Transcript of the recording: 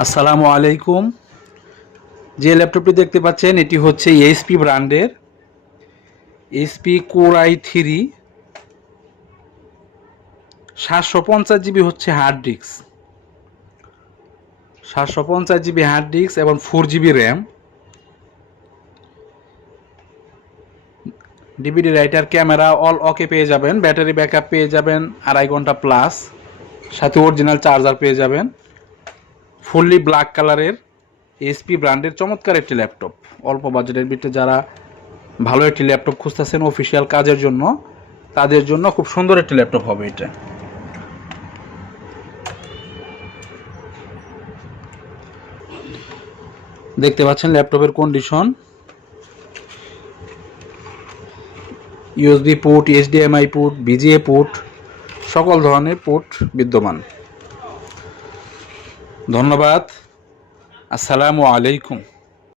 আসসালামু আলাইকুম। যে ল্যাপটপটি দেখতে পাচ্ছেন এটি হচ্ছে এইচপি ব্র্যান্ডের এইচপি কোর i3 750 জিবি হচ্ছে hard disk, 750 GB hard disk এবং 4 GB RAM, DVD writer, camera all okay পেয়ে যাবেন, ব্যাটারি ব্যাকআপ পেয়ে যাবেন 2.5 ঘন্টা প্লাস, সাথে অরিজিনাল চার্জার পেয়ে যাবেন। ফুললি ব্ল্যাক কালারের এইচপি ব্র্যান্ডের চমৎকার একটি ল্যাপটপ। অল্প বাজেটের ভিতরে যারা ভালো একটি ল্যাপটপ খুঁজতেছেন অফিসিয়াল কাজের জন্য, তাদের জন্য খুব সুন্দর একটি ল্যাপটপ হবে এটা। দেখতে পাচ্ছেন ল্যাপটপের condition, USB port, HDMI port, VGA port, সকল ধরনের পোর্ট বিদ্যমান। ধন্যবাদ। আসসালামু আলাইকুম।